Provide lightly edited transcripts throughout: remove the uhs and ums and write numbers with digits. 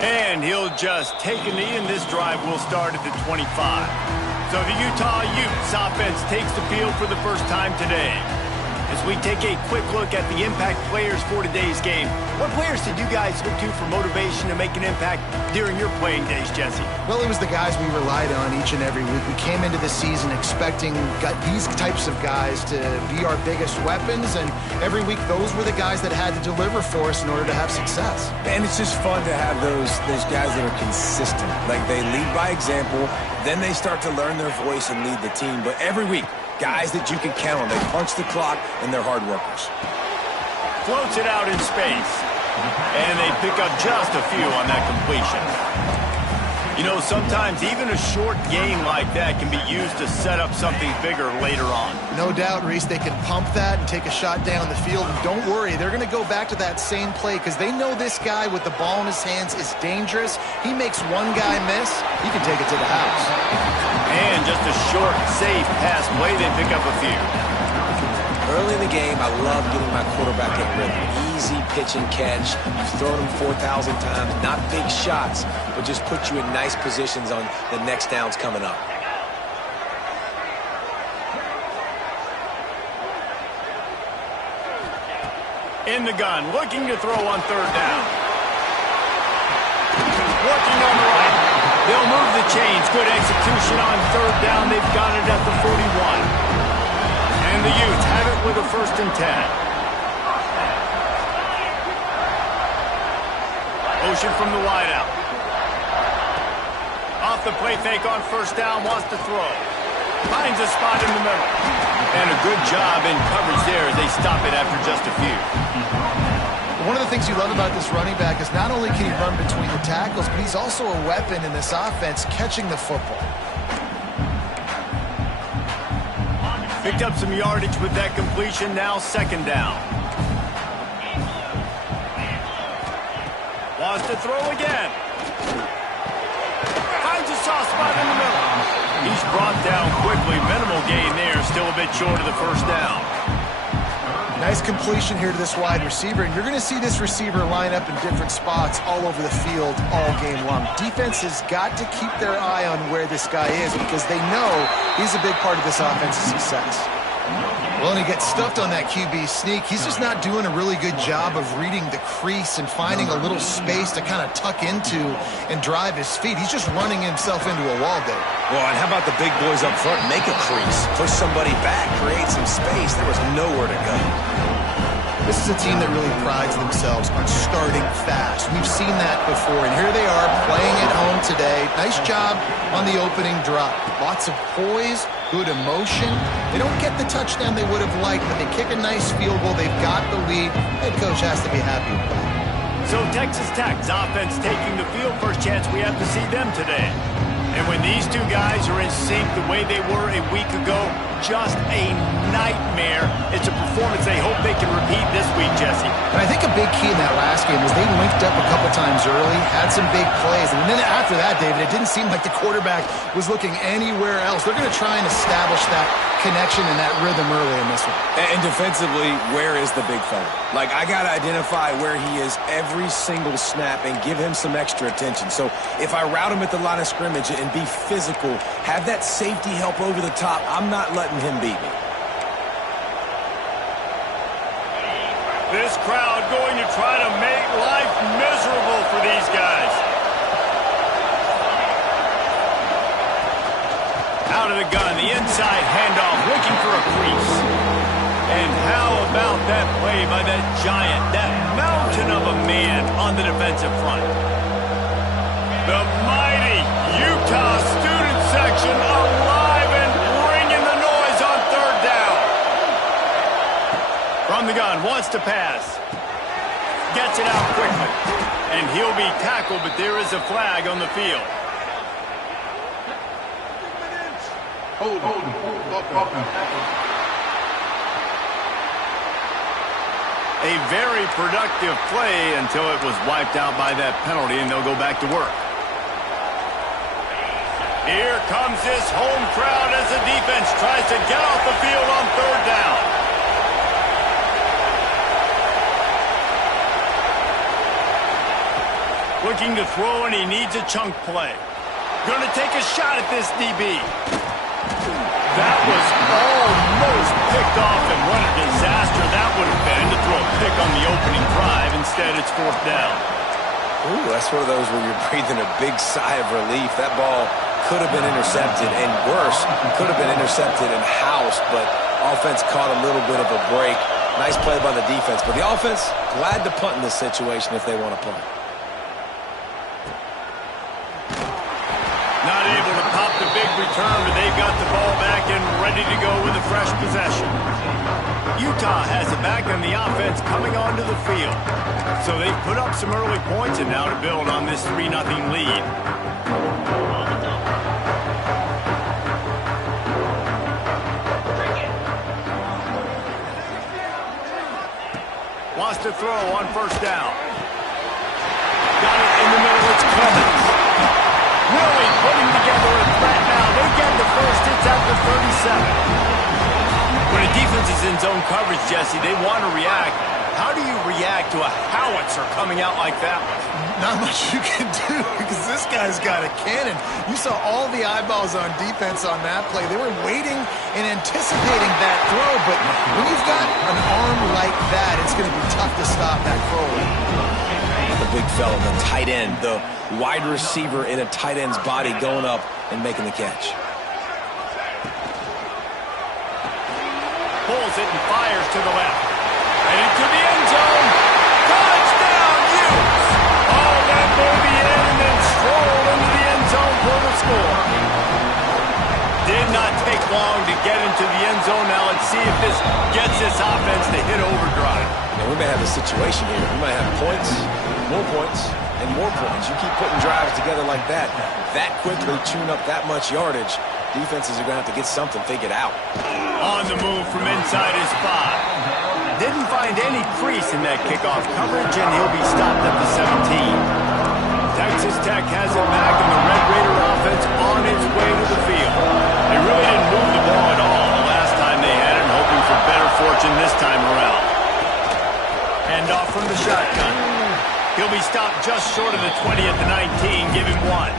And he'll just take a knee, and this drive will start at the 25. So the Utah Utes offense takes the field for the first time today. As we take a quick look at the impact players for today's game, what players did you guys look to for motivation to make an impact during your playing days, Jesse? Well, it was the guys we relied on each and every week. We came into the season expecting these types of guys to be our biggest weapons, and every week those were the guys that had to deliver for us in order to have success. And it's just fun to have those guys that are consistent. Like, they lead by example, then they start to learn their voice and lead the team. But every week, guys that you can count on. They punch the clock, and they're hard workers. Floats it out in space. And they pick up just a few on that completion. You know, sometimes even a short gain like that can be used to set up something bigger later on. No doubt, Reese, they can pump that and take a shot down the field. And don't worry, they're going to go back to that same play because they know this guy with the ball in his hands is dangerous. He makes one guy miss, he can take it to the house. And just a short, safe pass play, they pick up a few. Early in the game, I love getting my quarterback in rhythm. Easy pitch and catch. You've thrown them 4,000 times. Not big shots, but just put you in nice positions on the next downs coming up. In the gun, looking to throw on third down. Working on the right. They'll move the chains. Good execution on third down. They've got it at the 41. And the Utes have it with a 1st and 10. Motion from the wideout. Off the play fake on 1st down, wants to throw. Finds a spot in the middle. And a good job in coverage there as they stop it after just a few. One of the things you love about this running back is not only can he run between the tackles, but he's also a weapon in this offense catching the football. Picked up some yardage with that completion, now 2nd down. Wants to throw again. Finds a soft spot in the middle. He's brought down quickly. Minimal gain there, still a bit short of the 1st down. Nice completion here to this wide receiver, and you're going to see this receiver line up in different spots all over the field all game long. Defense has got to keep their eye on where this guy is because they know he's a big part of this offense's success. Well, and he gets stuffed on that QB sneak. He's just not doing a really good job of reading the crease and finding a little space to kind of tuck into and drive his feet. He's just running himself into a wall there. Well, and how about the big boys up front? Make a crease, push somebody back, create some space. There was nowhere to go. This is a team that really prides themselves on starting fast. We've seen that before, and here they are playing at home today. Nice job on the opening drive. Lots of poise, good emotion. They don't get the touchdown they would have liked, but they kick a nice field goal. They've got the lead. Head coach has to be happy with that. So Texas Tech's offense taking the field. First chance we have to see them today. And when these two guys are in sync the way they were a week ago, just a nightmare. It's a performance they hope they can repeat this week, Jesse. And I think a big key in that last game was they linked up a couple times early, had some big plays. And then after that, David, it didn't seem like the quarterback was looking anywhere else. They're going to try and establish that connection and that rhythm early in this one. And defensively, where is the big fella? Like, I got to identify where he is every single snap and give him some extra attention. So if I route him at the line of scrimmage and be physical, have that safety help over the top, I'm not letting him beat me. This crowd going to try to make life miserable for these guys. Out of the gun, the inside handoff, looking for a crease. And how about that play by that giant, that mountain of a man on the defensive front? The mighty Utah student section alive and bringing the noise on third down. From the gun, wants to pass. Gets it out quickly. And he'll be tackled, but there is a flag on the field. Hold on. A very productive play until it was wiped out by that penalty, and they'll go back to work. Here comes this home crowd as the defense tries to get off the field on third down. Looking to throw, and he needs a chunk play. Going to take a shot at this DB. That was almost picked off, and what a disaster that would have been to throw a pick on the opening drive. Instead, it's fourth down. Ooh, that's one of those where you're breathing a big sigh of relief. That ball could have been intercepted, and worse, could have been intercepted and housed, but offense caught a little bit of a break. Nice play by the defense, but the offense, glad to punt in this situation if they want to punt. Not able to pop the big return, but they've got the ball back and ready to go with a fresh possession. Utah has it back on the offense coming onto the field. So they've put up some early points and now to build on this 3-0 lead. Wants to throw on first down. Got it in the middle, it's Clemens. Really putting together a threat now. They get the first. It's at the 37. When a defense is in zone coverage, Jesse, they want to react. How do you react to a howitzer coming out like that? Not much you can do because this guy's got a cannon. You saw all the eyeballs on defense on that play. They were waiting and anticipating that throw, but when you've got an arm like that, it's going to be tough to stop that throw. The big fella, the tight end, the wide receiver in a tight end's body going up and making the catch. Pulls it and fires to the left. And into the end zone. Touchdown, Utes! Oh, that movie in and then strolled into the end zone for the score. Did not take long to get into the end zone. Now let's see if this gets this offense to hit overdrive. Now, we may have a situation here. We might have points, more points, and more points. You keep putting drives together like that quickly, tune up that much yardage, defenses are going to have to get something figured out. On the move from inside his 5. Didn't find any crease in that kickoff coverage, and he'll be stopped at the 17. Texas Tech has it back, and the Red Raider offense on its way to the field. They really didn't move the ball at all the last time they had it, hoping for better fortune this time around. Hand off from the shotgun. He'll be stopped just short of the 20 at the 19. Give him 1.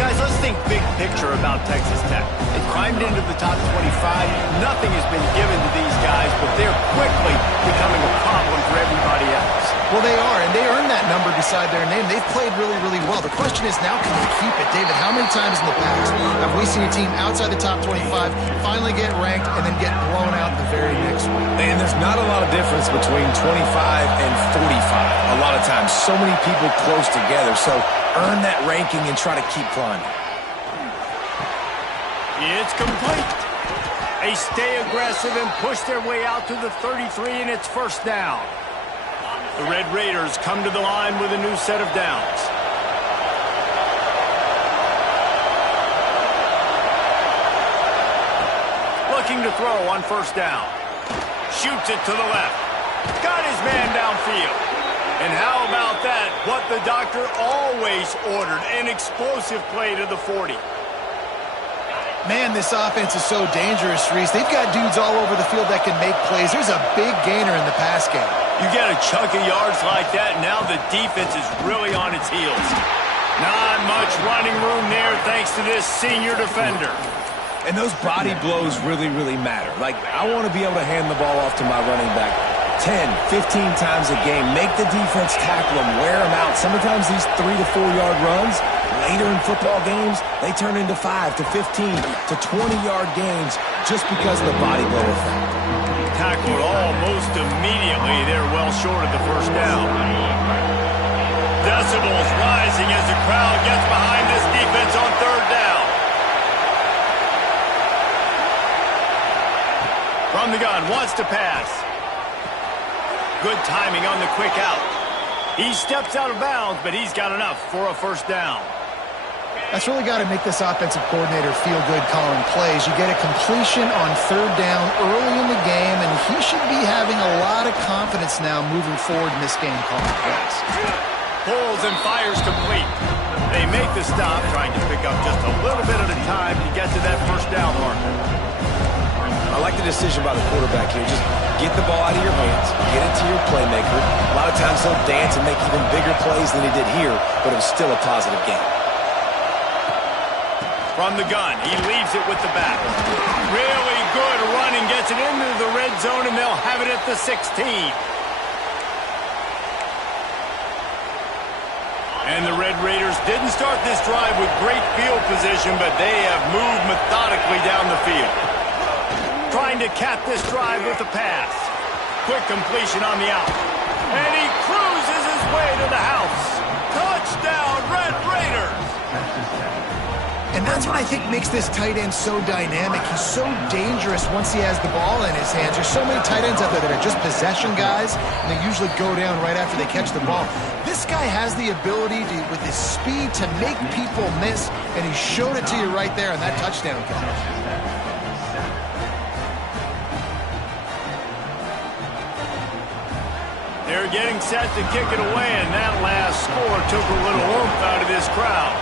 Guys, let's think big picture about Texas Tech. They climbed into the top 25. Nothing has been given to these guys, but they're quickly becoming a problem for everybody else. Well, they are, and they earned that number beside their name. They've played really, really well. The question is now, can you keep it? David, how many times in the past have we seen a team outside the top 25 finally get ranked and then get blown out the very next one? And there's not a lot of difference between 25 and 45. A lot of times, so many people close together. So earn that ranking and try to keep climbing. It's complete. They stay aggressive and push their way out to the 33, and it's first down. The Red Raiders come to the line with a new set of downs. Looking to throw on first down. Shoots it to the left. Got his man downfield. And how about that? What the doctor always ordered, an explosive play to the 40. Man, this offense is so dangerous, Reese. They've got dudes all over the field that can make plays. There's a big gainer in the pass game. You get a chunk of yards like that, now the defense is really on its heels. Not much running room there thanks to this senior defender. And those body blows really, really matter. Like, I want to be able to hand the ball off to my running back 10, 15 times a game. Make the defense tackle them, wear them out. Sometimes these 3 to 4 yard runs, later in football games, they turn into 5 to 15 to 20 yard gains just because of the body blow effect. Tackled almost immediately. They're well short of the first down. Decibels rising as the crowd gets behind this defense on third down. From the gun, wants to pass. Good timing on the quick out. He steps out of bounds, but he's got enough for a first down. That's really got to make this offensive coordinator feel good calling plays. You get a completion on third down early in the game, and he should be having a lot of confidence now moving forward in this game calling plays. Pulls and fires complete. They make the stop, trying to pick up just a little bit at a time to get to that first down marker. I like the decision by the quarterback here. Just get the ball out of your hands, get it to your playmaker. A lot of times he'll dance and make even bigger plays than he did here, but it was still a positive game. From the gun, he leaves it with the back. Really good running, gets it into the red zone, and they'll have it at the 16. And the Red Raiders didn't start this drive with great field position, but they have moved methodically down the field. Trying to cap this drive with a pass. Quick completion on the out. And he cruises his way to the house. Touchdown, Red Raiders! And that's what I think makes this tight end so dynamic. He's so dangerous once he has the ball in his hands. There's so many tight ends out there that are just possession guys, and they usually go down right after they catch the ball. This guy has the ability to, with his speed, to make people miss, and he showed it to you right there on that touchdown catch. They're getting set to kick it away, and that last score took a little oomph out of this crowd.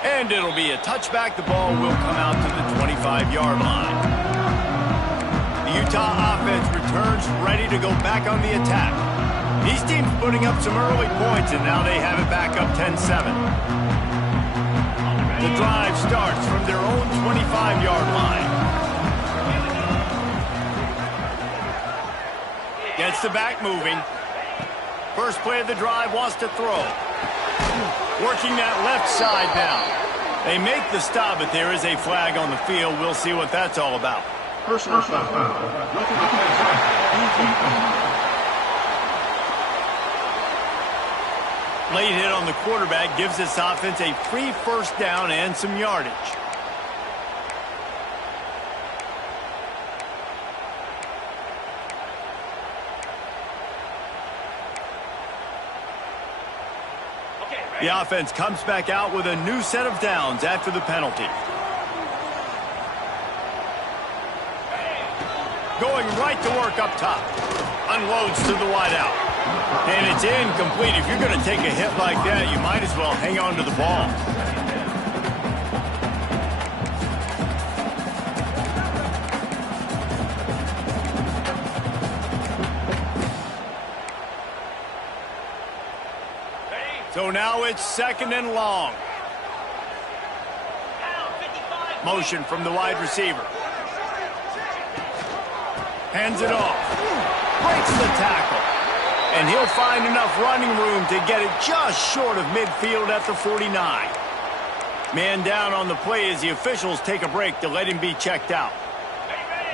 And it'll be a touchback. The ball will come out to the 25-yard line. The Utah offense returns ready to go back on the attack. These teams putting up some early points, and now they have it back up 10-7. The drive starts from their own 25-yard line. Gets the back moving. First play of the drive, wants to throw. Working that left side now. They make the stop, but there is a flag on the field. We'll see what that's all about. Personal foul. Late hit on the quarterback gives this offense a free first down and some yardage. The offense comes back out with a new set of downs after the penalty. Going right to work up top. Unloads to the wideout. And it's incomplete. If you're going to take a hit like that, you might as well hang on to the ball. So now it's second and long. Motion from the wide receiver. Hands it off. Breaks the tackle. And he'll find enough running room to get it just short of midfield at the 49. Man down on the play as the officials take a break to let him be checked out.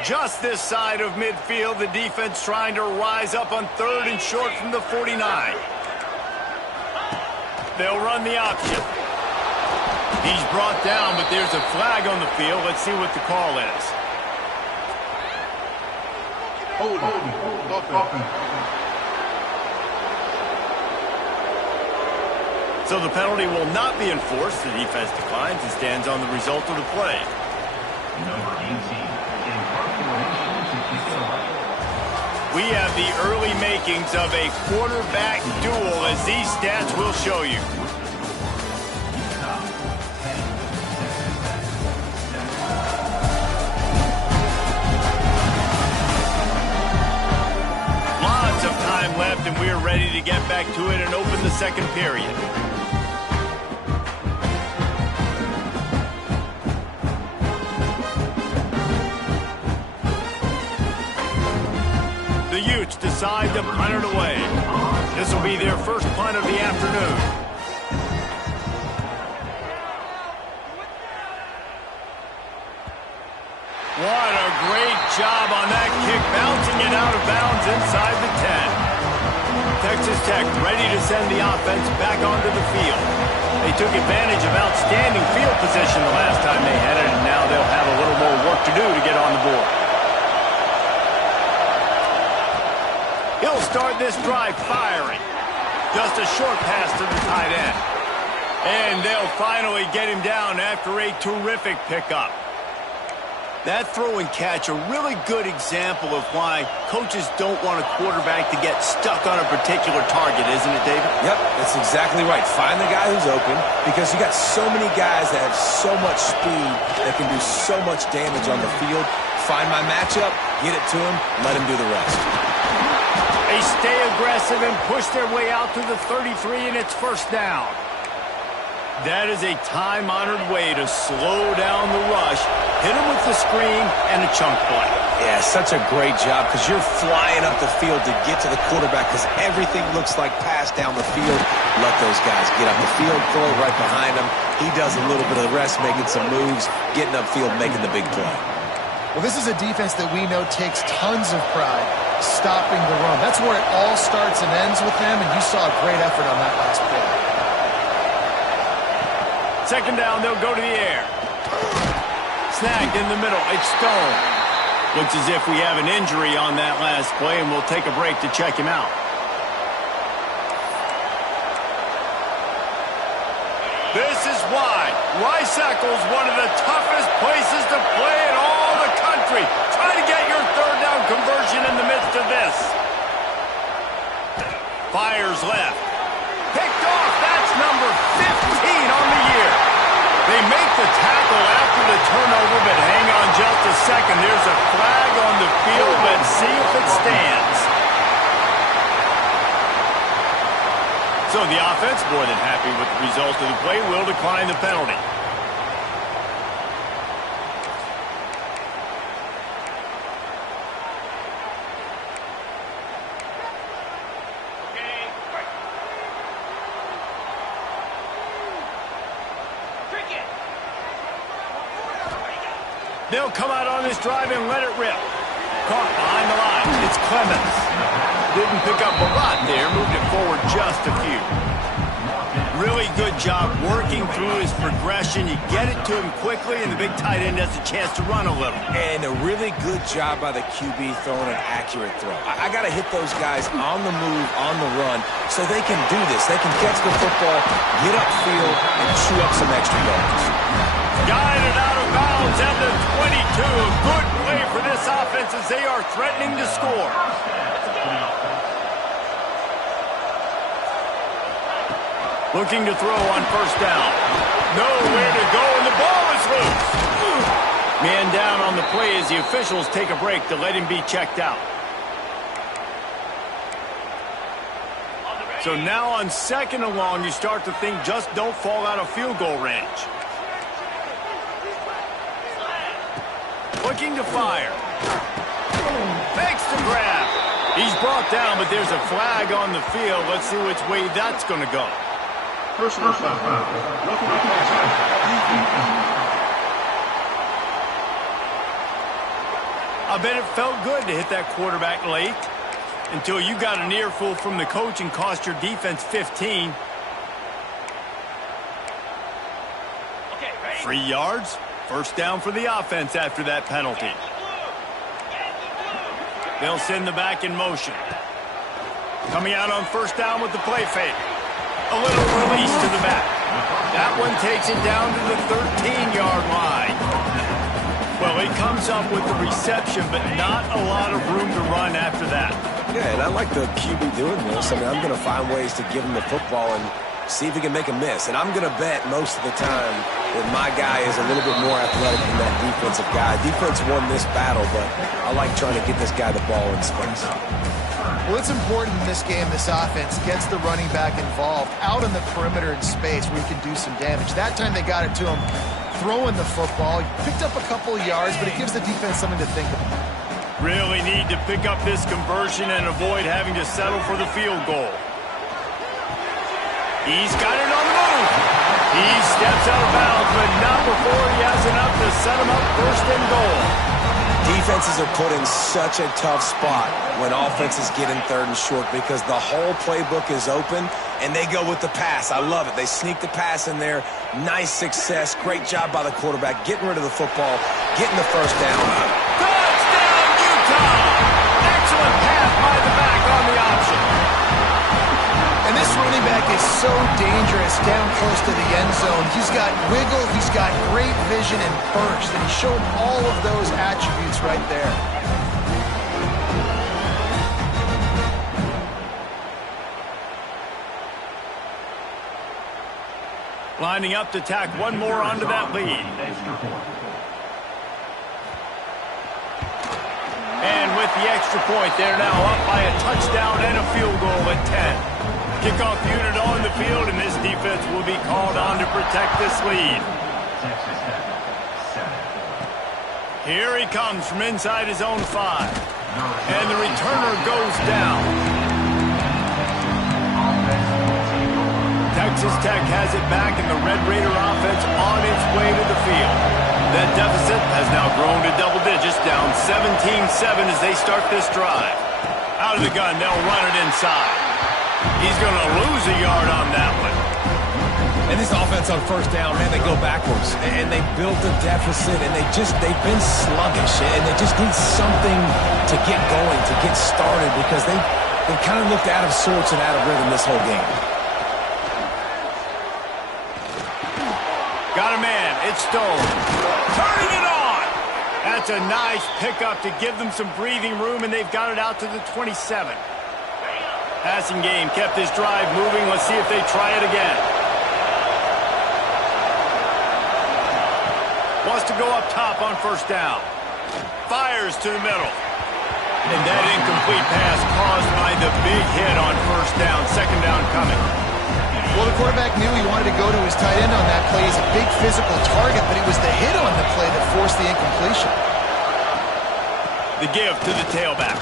Just this side of midfield, the defense trying to rise up on third and short from the 49. They'll run the option. He's brought down, but there's a flag on the field. Let's see what the call is. Hold. So the penalty will not be enforced. The defense declines and stands on the result of the play. Number 18. We have the early makings of a quarterback duel, as these stats will show you. Lots of time left, and we are ready to get back to it and open the second period. The Utes decide to punt it away. This will be their first punt of the afternoon. What a great job on that kick, bouncing it out of bounds inside the 10. Texas Tech ready to send the offense back onto the field. They took advantage of outstanding field position the last time they had it, and now they'll have a little more work to do to get on the board. He'll start this drive firing. Just a short pass to the tight end. And they'll finally get him down after a terrific pickup. That throw and catch, a really good example of why coaches don't want a quarterback to get stuck on a particular target, isn't it, David? Yep, that's exactly right. Find the guy who's open because you got so many guys that have so much speed that can do so much damage on the field. Find my matchup, get it to him, let him do the rest. They stay aggressive and push their way out to the 33, and it's first down. That is a time-honored way to slow down the rush, hit him with the screen, and a chunk play. Yeah, such a great job because you're flying up the field to get to the quarterback because everything looks like pass down the field. Let those guys get up the field, throw it right behind him. He does a little bit of the rest, making some moves, getting upfield, making the big play. Well, this is a defense that we know takes tons of pride stopping the run. That's where it all starts and ends with them, and you saw a great effort on that last play. Second down, they'll go to the air. Snagged in the middle. It's Stone. Looks as if we have an injury on that last play, and we'll take a break to check him out. This is why Rice-Eccles, one of the toughest places to play in all the country. Try to get your third down conversion in the midst of this. Fires left. Picked off. That's number 15 on the year. They make the tackle after the turnover, but hang on just a second. There's a flag on the field. Let's see if it stands. So the offense, more than happy with the result of the play, will decline the penalty. They'll come out on this drive and let it rip. Caught behind the line. It's Clemens. Didn't pick up a lot there. Moved it forward just a few. Really good job working through his progression. You get it to him quickly, and the big tight end has a chance to run a little. And a really good job by the QB throwing an accurate throw. I got to hit those guys on the move, on the run, so they can do this. They can catch the football, get upfield, and chew up some extra yards. Guided out of bounds at the 22. Good play for this offense as they are threatening to score. Looking to throw on first down. Nowhere to go, and the ball is loose. Man down on the play as the officials take a break to let him be checked out. So now on second and long, you start to think just don't fall out of field goal range. Looking to fire. Fakes the grab. He's brought down, but there's a flag on the field. Let's see which way that's going to go. Personal foul. I bet it felt good to hit that quarterback late until you got an earful from the coach and cost your defense 15. 3 yards. First down for the offense after that penalty. They'll send the back in motion. Coming out on first down with the play fake. A little release to the back. That one takes it down to the 13-yard line. Well, he comes up with the reception, but not a lot of room to run after that. Yeah, and I like the QB doing this. I mean, I'm going to find ways to give him the football and see if he can make a miss. And I'm going to bet most of the time that my guy is a little bit more athletic than that defensive guy. Defense won this battle, but I like trying to get this guy the ball in space. Well, it's important in this game, this offense gets the running back involved out on the perimeter in space where he can do some damage. That time they got it to him throwing the football. He picked up a couple of yards, but it gives the defense something to think about. Really need to pick up this conversion and avoid having to settle for the field goal. He's got it on the move. He steps out of bounds, but not before he has enough to set him up first and goal. Defenses are put in such a tough spot when offenses get in third and short because the whole playbook is open and they go with the pass. I love it. They sneak the pass in there. Nice success. Great job by the quarterback getting rid of the football, getting the first down. Touchdown, Utah! Excellent pass by the back on the option. And this running back is so dangerous down close to the end zone. He's got wiggle, he's got great vision and burst, and he showed all of those attributes right there. Lining up to tack one more onto that lead. And with the extra point, they're now up by a touchdown and a field goal at 10. Kickoff unit on the field, and this defense will be called on to protect this lead. Here he comes from inside his own 5. And the returner goes down. Texas Tech has it back, and the Red Raider offense on its way to the field. That deficit has now grown to double digits, down 17-7 as they start this drive. Out of the gun, they'll run it inside. He's going to lose a yard on that one. And this offense on first down, man, they go backwards. And they built a deficit, and they've been sluggish. And they just need something to get going, to get started, because they've kind of looked out of sorts and out of rhythm this whole game. Got a man. It's Stone. Turning it on. That's a nice pickup to give them some breathing room, and they've got it out to the 27. Passing game kept this drive moving. Let's see if they try it again. Wants to go up top on first down. Fires to the middle. And that incomplete pass caused by the big hit on first down. Second down coming. Well, the quarterback knew he wanted to go to his tight end on that play. He's a big physical target, but it was the hit on the play that forced the incompletion. The give to the tailback.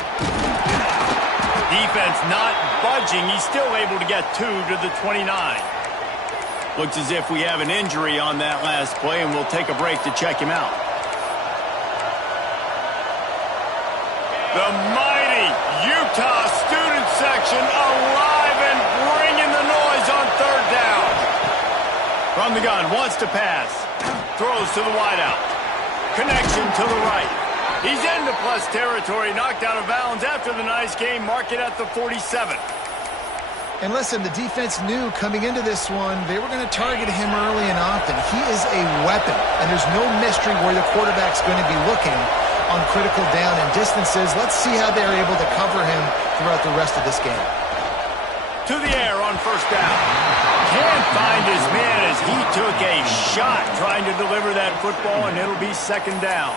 Defense not budging. He's still able to get 2 to the 29. Looks as if we have an injury on that last play, and we'll take a break to check him out. The mighty Utah student section alive and bringing the noise on third down. From the gun, wants to pass. Throws to the wideout. Connection to the right. He's into plus territory, knocked out of bounds after the nice game. Mark it at the 47. And listen, the defense knew coming into this one, they were going to target him early and often. He is a weapon, and there's no mystery where the quarterback's going to be looking on critical down and distances. Let's see how they're able to cover him throughout the rest of this game. To the air on first down. Can't find his man as he took a shot trying to deliver that football, and it'll be second down.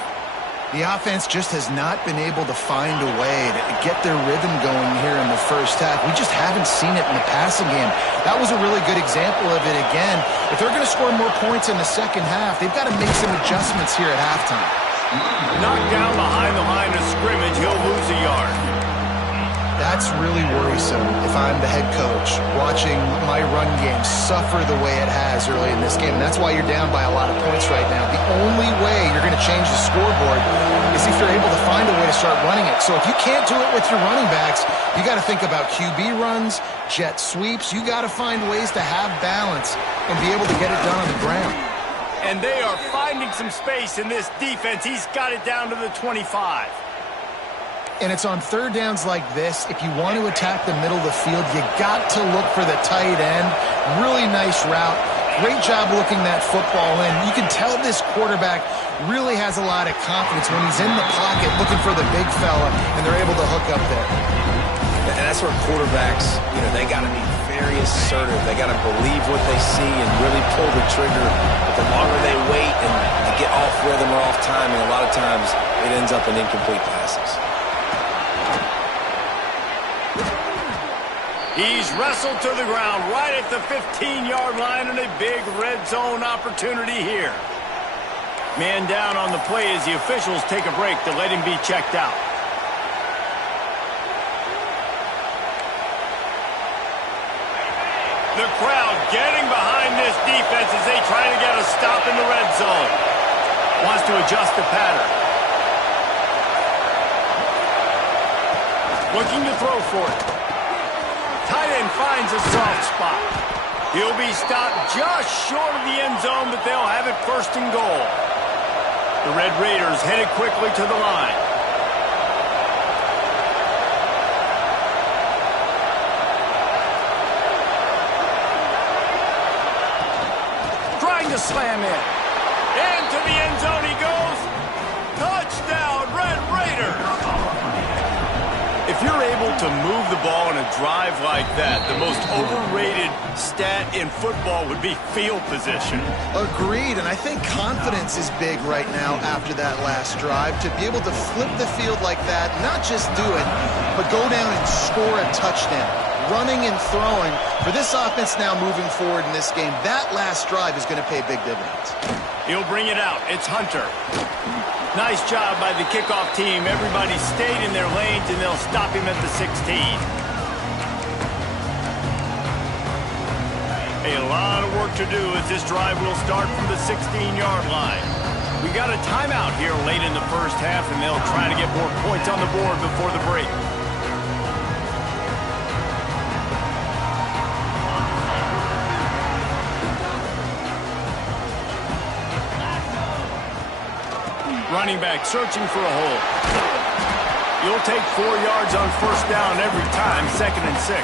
The offense just has not been able to find a way to get their rhythm going here in the first half. We just haven't seen it in the passing game. That was a really good example of it again. If they're going to score more points in the second half, they've got to make some adjustments here at halftime. Knocked down behind the line of scrimmage, he'll lose a yard. That's really worrisome if I'm the head coach watching my run game suffer the way it has early in this game. And that's why you're down by a lot of points right now. The only way you're going to change the scoreboard is if you're able to find a way to start running it. So if you can't do it with your running backs, you got to think about QB runs, jet sweeps. You got to find ways to have balance and be able to get it done on the ground. And they are finding some space in this defense. He's got it down to the 25. And it's on third downs like this. If you want to attack the middle of the field, you got to look for the tight end. Really nice route. Great job looking that football in. You can tell this quarterback really has a lot of confidence when he's in the pocket looking for the big fella, and they're able to hook up there. And that's where quarterbacks, they got to be very assertive. They got to believe what they see and really pull the trigger. But the longer they wait and they get off rhythm or off timing, a lot of times it ends up in incomplete passes. He's wrestled to the ground right at the 15-yard line, and a big red zone opportunity here. Man down on the play as the officials take a break to let him be checked out. The crowd getting behind this defense as they try to get a stop in the red zone. Wants to adjust the pattern. Looking to throw for it. Tight end finds a soft spot. He'll be stopped just short of the end zone, but they'll have it first and goal. The Red Raiders headed quickly to the line. to slam in. Into the end zone he goes. Touchdown, Red Raiders. If you're able to move the ball in a drive like that, the most overrated stat in football would be field position. Agreed, and I think confidence is big right now after that last drive. To be able to flip the field like that, not just do it, but go down and score a touchdown. Running and throwing. For this offense now moving forward in this game, that last drive is going to pay big dividends. He'll bring it out. It's Hunter. Nice job by the kickoff team. Everybody stayed in their lanes, and they'll stop him at the 16. A lot of work to do as this drive will start from the 16-yard line. We got a timeout here late in the first half, and they'll try to get more points on the board before the break. Running back searching for a hole. You'll take 4 yards on first down every time, 2nd and 6.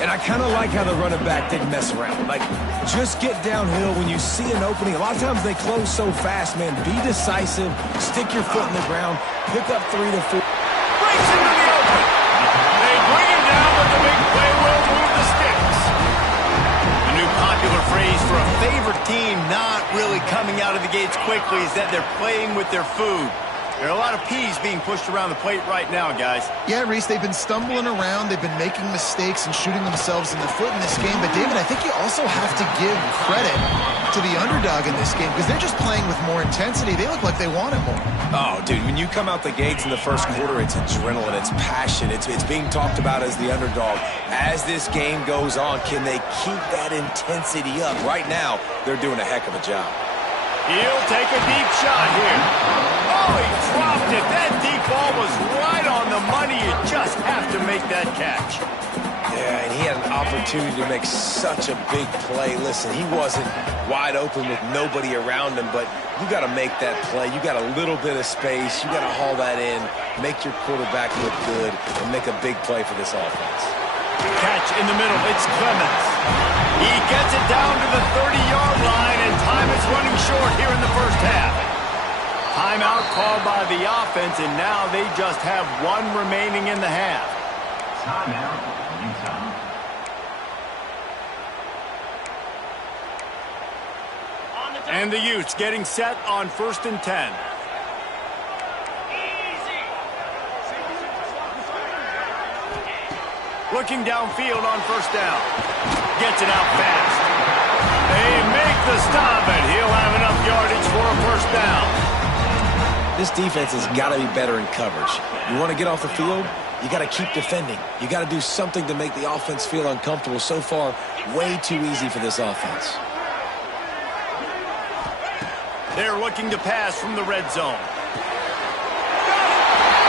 And I kind of like how the running back didn't mess around. Like, just get downhill when you see an opening. A lot of times they close so fast, man. Be decisive, stick your foot in the ground, pick up 3 to 4. Breaks into the open. They bring him down, but the big play will move the sticks. The new popular phrase for a favorite team not really coming out of the gates quickly is that they're playing with their food. There are a lot of peas being pushed around the plate right now, guys. Yeah, Reese, they've been stumbling around. They've been making mistakes and shooting themselves in the foot in this game. But, David, I think you also have to give credit to the underdog in this game because they're just playing with more intensity. They look like they want it more. Oh, dude, when you come out the gates in the first quarter, it's adrenaline, it's passion. It's being talked about as the underdog. As this game goes on, can they keep that intensity up? Right now, they're doing a heck of a job. He'll take a deep shot here. Oh, he dropped it. That deep ball was right on the money. You just have to make that catch. Yeah, and he had an opportunity to make such a big play. Listen, he wasn't wide open with nobody around him, but you got to make that play. You got a little bit of space. You got to haul that in, make your quarterback look good, and make a big play for this offense. Catch in the middle. It's Clemens. He gets it down to the 30-yard line, and time is running short here in the first half. Timeout called by the offense, and now they just have 1 remaining in the half. Timeout, Utah. And the Utes getting set on 1st and 10. Looking downfield on first down. Gets it out fast. They make the stop, and he'll have enough yardage for a first down. This defense has got to be better in coverage. You want to get off the field, you got to keep defending. You got to do something to make the offense feel uncomfortable. So far, way too easy for this offense. They're looking to pass from the red zone.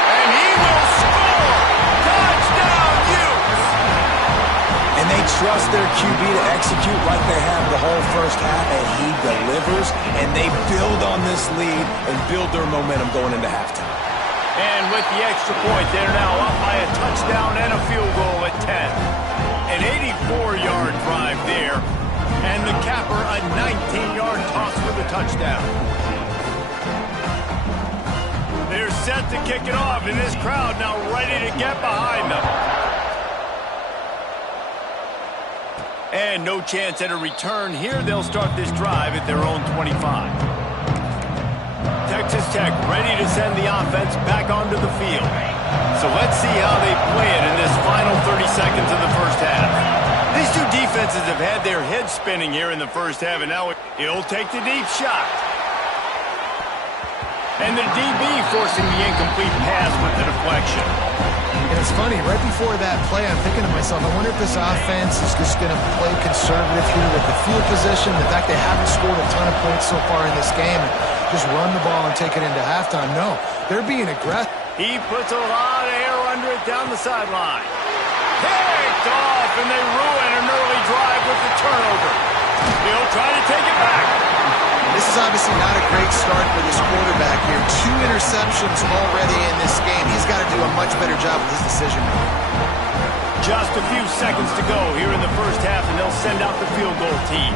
And he will score! Touchdown, Utes! And they trust their QB to execute like they have the whole first half, and he delivers, and they build on this lead and build their momentum going into halftime. And with the extra point, they're now up by a touchdown and a field goal at 10. An 84-yard drive there, and the capper a 19-yard toss for the touchdown. They're set to kick it off, and this crowd now ready to get behind them. And no chance at a return here. They'll start this drive at their own 25. Texas Tech ready to send the offense back onto the field. So let's see how they play it in this final 30 seconds of the first half. These two defenses have had their heads spinning here in the first half, and now he'll take the deep shot. And the DB forcing the incomplete pass with the deflection. And it's funny, right before that play, I'm thinking to myself, I wonder if this offense is just going to play conservative here with the field position, the fact they haven't scored a ton of points so far in this game, and just run the ball and take it into halftime. No, they're being aggressive. He puts a lot of air under it down the sideline. Picked off, and they ruin an early drive with the turnover. He'll try to take it back. This is obviously not a great start for this quarterback here. 2 interceptions already in this game. He's got to do a much better job with his decision-making. Just a few seconds to go here in the first half, and they'll send out the field goal team.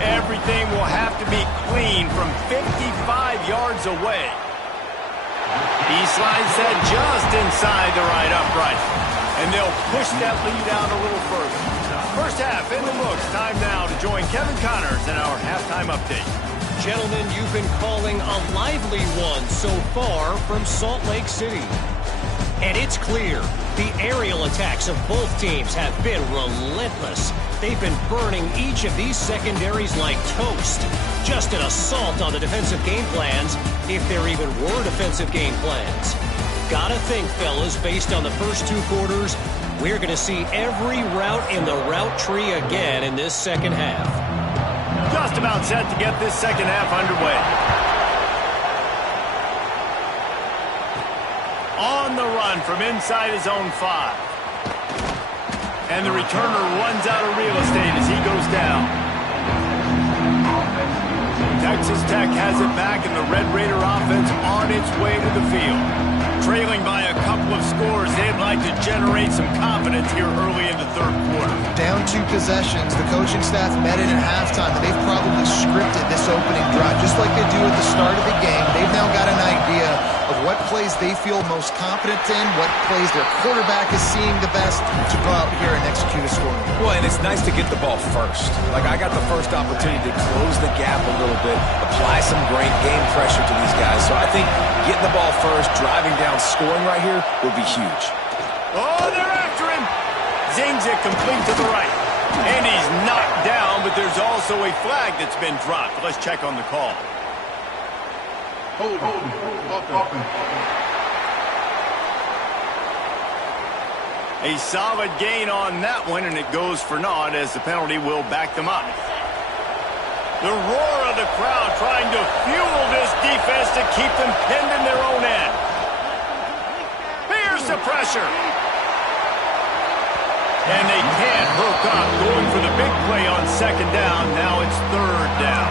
Everything will have to be clean from 55 yards away. He slides that just inside the right upright. And they'll push that lead out a little further. First half in the books. Time now to join Kevin Connors in our halftime update. Gentlemen, you've been calling a lively one so far from Salt Lake City. And it's clear, the aerial attacks of both teams have been relentless. They've been burning each of these secondaries like toast. Just an assault on the defensive game plans, if there even were defensive game plans. Gotta think, fellas, based on the first two quarters, we're going to see every route in the route tree again in this second half. Just about set to get this second half underway. On the run from inside his own 5. And the returner runs out of real estate as he goes down. Texas Tech has it back, and the Red Raider offense on its way to the field. Trailing by a couple of scores, they'd like to generate some confidence here early in the third quarter. Down 2 possessions, the coaching staff met in at halftime, and they've probably scripted this opening drive just like they do at the start of the game. They've now got an idea of what plays they feel most confident in, what plays their quarterback is seeing the best to go out here and execute a scoring. Well, and it's nice to get the ball first. Like, I got the first opportunity to close the gap a little bit, apply some great game pressure to these guys. So I think getting the ball first, driving down, scoring right here would be huge. Oh, they're after him. Zings it complete to the right. And he's knocked down, but there's also a flag that's been dropped. Let's check on the call. Hold. A solid gain on that one, and it goes for naught as the penalty will back them up. The roar of the crowd trying to fuel this defense to keep them pinned in their own end. Here's the pressure. And they can't hook up, going for the big play on second down. Now it's third down.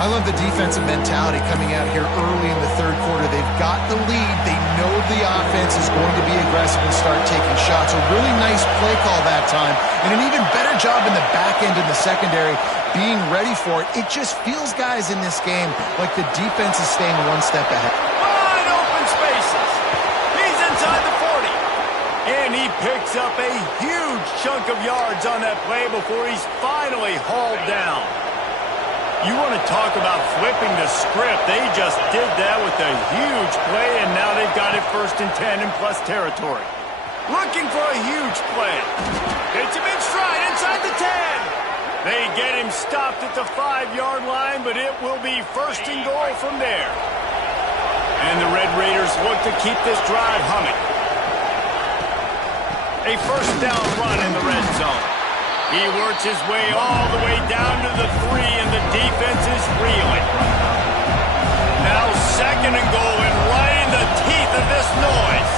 I love the defensive mentality coming out here early in the third quarter. They've got the lead. They know the offense is going to be aggressive and start taking shots. A really nice play call that time, and an even better job in the back end in the secondary being ready for it. It just feels, guys, in this game like the defense is staying one step ahead. Wide open spaces. He's inside the 40. And he picks up a huge chunk of yards on that play before he's finally hauled down. You want to talk about flipping the script. They just did that with a huge play, and now they've got it 1st and 10 in plus territory. Looking for a huge play. Gets him in stride inside the 10. They get him stopped at the 5-yard line, but it will be 1st and goal from there. And the Red Raiders look to keep this drive humming. A 1st down run in the red zone. He works his way all the way down to the 3, and the defense is reeling. Now 2nd and goal, and right in the teeth of this noise.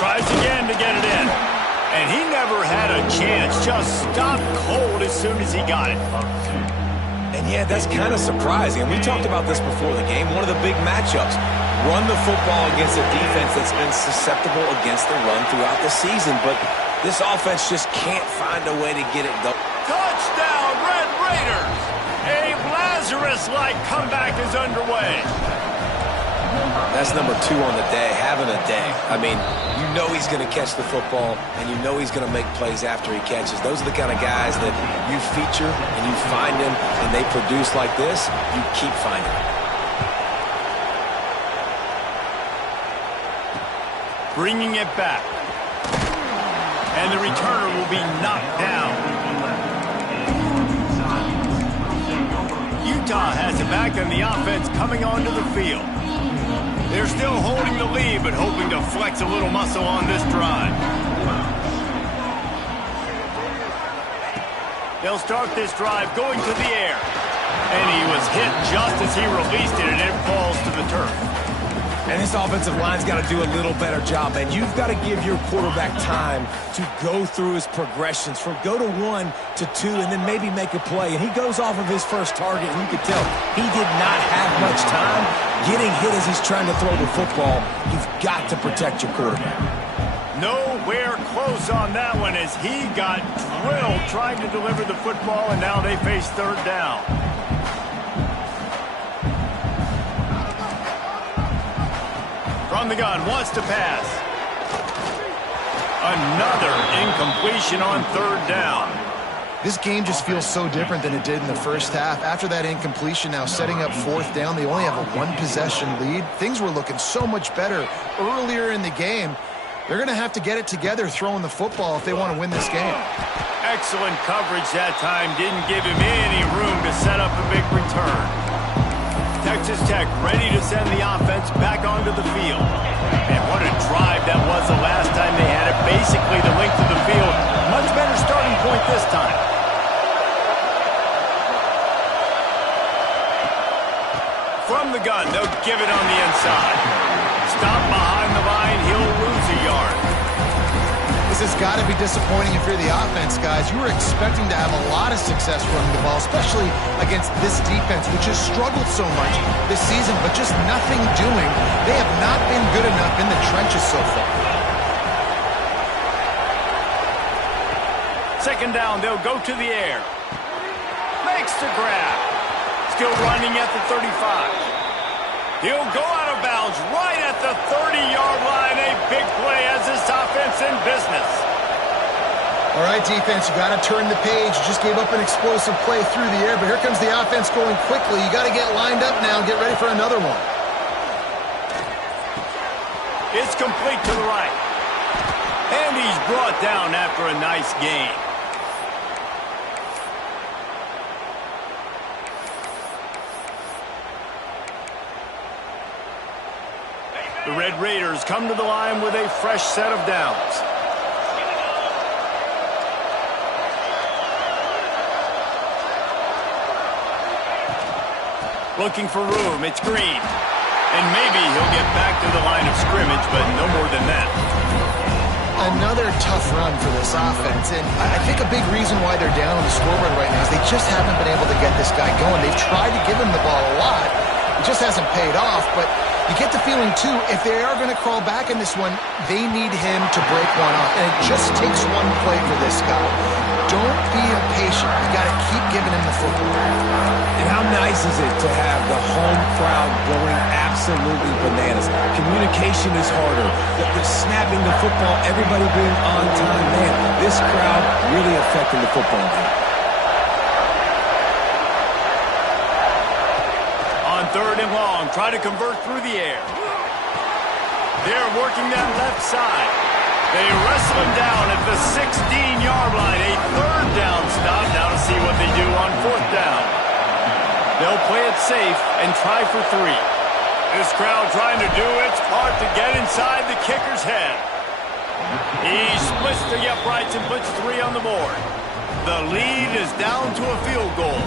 Tries again to get it in. And he never had a chance. Just stopped cold as soon as he got it. And yeah, that's kind of surprising. And we talked about this before the game. One of the big matchups. Run the football against a defense that's been susceptible against the run throughout the season. But this offense just can't find a way to get it going. Touchdown, Red Raiders! A Lazarus-like comeback is underway. That's number 2 on the day, having a day. I mean, you know he's going to catch the football, and you know he's going to make plays after he catches. Those are the kind of guys that you feature and you find them, and they produce like this, you keep finding them. Bringing it back. And the returner will be knocked down. Utah has it back, and the offense coming onto the field. They're still holding the lead, but hoping to flex a little muscle on this drive. They'll start this drive going to the air. And he was hit just as he released it, and it falls to the turf. And this offensive line's got to do a little better job, man. You've got to give your quarterback time to go through his progressions from go to 1 to 2 and then maybe make a play. And he goes off of his first target, and you can tell he did not have much time getting hit as he's trying to throw the football. You've got to protect your quarterback. Nowhere close on that one as he got drilled trying to deliver the football, and now they face third down. From the gun, wants to pass. Another incompletion on third down. This game just feels so different than it did in the first half. After that incompletion, now setting up fourth down, they only have a one-possession lead. Things were looking so much better earlier in the game. They're going to have to get it together throwing the football if they want to win this game. Excellent coverage that time. Didn't give him any room to set up a big return. Texas Tech ready to send the offense back onto the field. And what a drive that was the last time they had it. Basically the length of the field. Much better starting point this time. From the gun, they'll give it on the inside. Stop behind the line, he'll lose a yard. This has got to be disappointing if you're the offense, guys. You were expecting to have a lot of success running the ball, especially against this defense, which has struggled so much this season, but just nothing doing. They have not been good enough in the trenches so far. Second down, they'll go to the air. Makes the grab. Still running at the 35. He'll go out of bounds right at the 30-yard line. A big play as this offense in business. All right, defense, you got to turn the page. You just gave up an explosive play through the air, but here comes the offense going quickly. You got to get lined up now and get ready for another one. It's complete to the right. And he's brought down after a nice gain. The Red Raiders come to the line with a fresh set of downs. Looking for room, it's Green. And maybe he'll get back to the line of scrimmage, but no more than that. Another tough run for this offense, and I think a big reason why they're down on the scoreboard right now is they just haven't been able to get this guy going. They've tried to give him the ball a lot. It just hasn't paid off, but you get the feeling, too, if they are going to crawl back in this one, they need him to break one off. And it just takes one play for this guy. Don't be impatient. You got to keep giving him the football. And how nice is it to have the home crowd going absolutely bananas? Communication is harder. The snapping the football, everybody being on time. Man, this crowd really affecting the football game. Third and long, try to convert through the air. They're working that left side. They wrestle him down at the 16-yard line. A third down stop. Now to see what they do on fourth down. They'll play it safe and try for three. This crowd trying to do its part to get inside the kicker's head. He splits the uprights and puts three on the board. The lead is down to a field goal.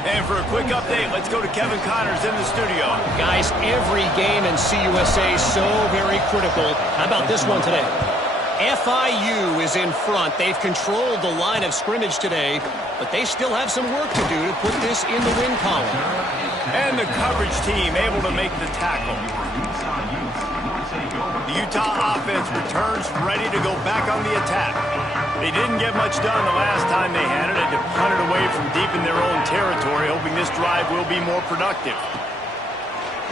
And for a quick update, let's go to Kevin Connors in the studio. Guys, every game in CUSA is so very critical. How about this one today? FIU is in front. They've controlled the line of scrimmage today, but they still have some work to do to put this in the win column. And the coverage team able to make the tackle. The Utah offense returns ready to go back on the attack. They didn't get much done the last time they had it. Had to punt it away from deep in their own territory, hoping this drive will be more productive.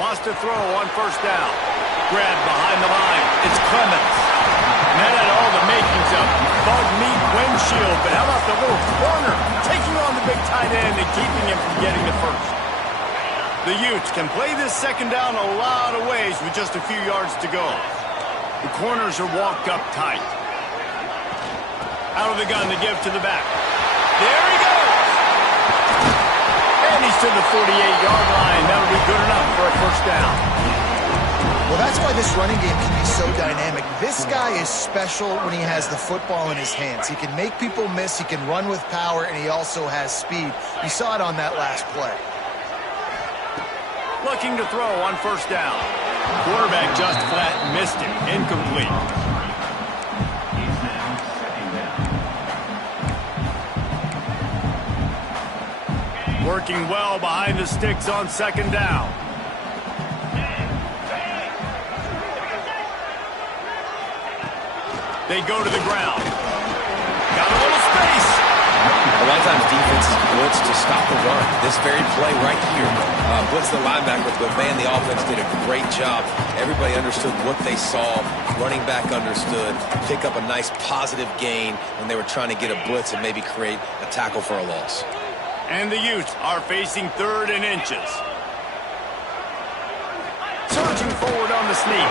Wants to throw on first down. Grab behind the line. It's Clemens. And that had all the makings of bug meat windshield. But how about the little corner taking on the big tight end and keeping him from getting the first? The Utes can play this second down a lot of ways with just a few yards to go. The corners are walked up tight. Out of the gun to give to the back. There he goes! And he's to the 48-yard line. That'll be good enough for a first down. Well, that's why this running game can be so dynamic. This guy is special when he has the football in his hands. He can make people miss, he can run with power, and he also has speed. You saw it on that last play. Looking to throw on first down. Quarterback just flat missed it. Incomplete. Working well behind the sticks on second down. They go to the ground. Got a little space. A lot of times defenses blitz to stop the run. This very play right here, blitz the linebacker, but man, the offense did a great job. Everybody understood what they saw. Running back understood. Pick up a nice positive gain when they were trying to get a blitz and maybe create a tackle for a loss. And the Utes are facing 3rd and inches. Surging forward on the sneak.